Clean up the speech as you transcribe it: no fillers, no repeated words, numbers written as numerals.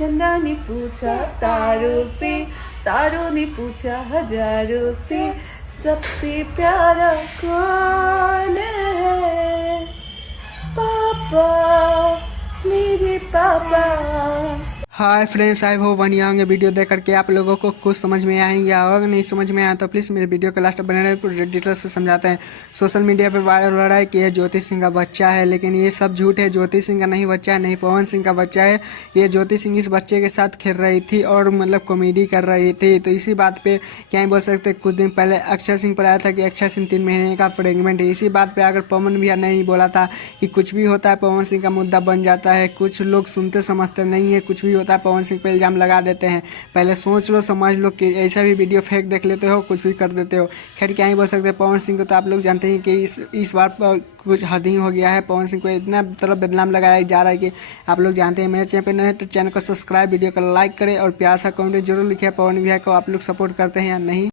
चंदा ने पूछा तारों से, तारों ने पूछा हजारों से, सबसे प्यारा कौन है? पापा, मेरे पापा। हाय फ्रेंड्स, आई होप बढ़िया होंगे। वीडियो देख करके आप लोगों को कुछ समझ में आएंगे, अगर नहीं समझ में आया तो प्लीज़ मेरे वीडियो के लास्ट बने रहे, पूरे डिटेल से समझाते हैं। सोशल मीडिया पे वायरल हो रहा है कि ये ज्योति सिंह का बच्चा है, लेकिन ये सब झूठ है। ज्योति सिंह का नहीं बच्चा है, नहीं पवन सिंह का बच्चा है। ये ज्योति सिंह इस बच्चे के साथ खेल रही थी और मतलब कॉमेडी कर रही थी। तो इसी बात पे क्या ही बोल सकते। कुछ दिन पहले अक्षय सिंह पर आया था कि अक्षय सिंह 3 महीने का प्रेगनेंट है। इसी बात पे अगर पवन भैया नहीं बोला था कि कुछ भी होता है पवन सिंह का मुद्दा बन जाता है। कुछ लोग सुनते समझते नहीं है, कुछ भी होता है पवन सिंह पे इल्जाम लगा देते हैं। पहले सोच लो, समझ लो कि ऐसा भी वीडियो फेक देख लेते हो, कुछ भी कर देते हो। खैर क्या ही बोल सकते हैं। पवन सिंह को तो आप लोग जानते हैं कि इस बार कुछ हद ही हो गया है। पवन सिंह को इतना तरफ बदनाम लगाया जा रहा है कि आप लोग जानते हैं। मेरे चैनल पर नए हैं तो चैनल को सब्सक्राइब, वीडियो को लाइक करें और प्यार सा कमेंट जरूर लिखिए पवन भैया को आप लोग सपोर्ट करते हैं या नहीं।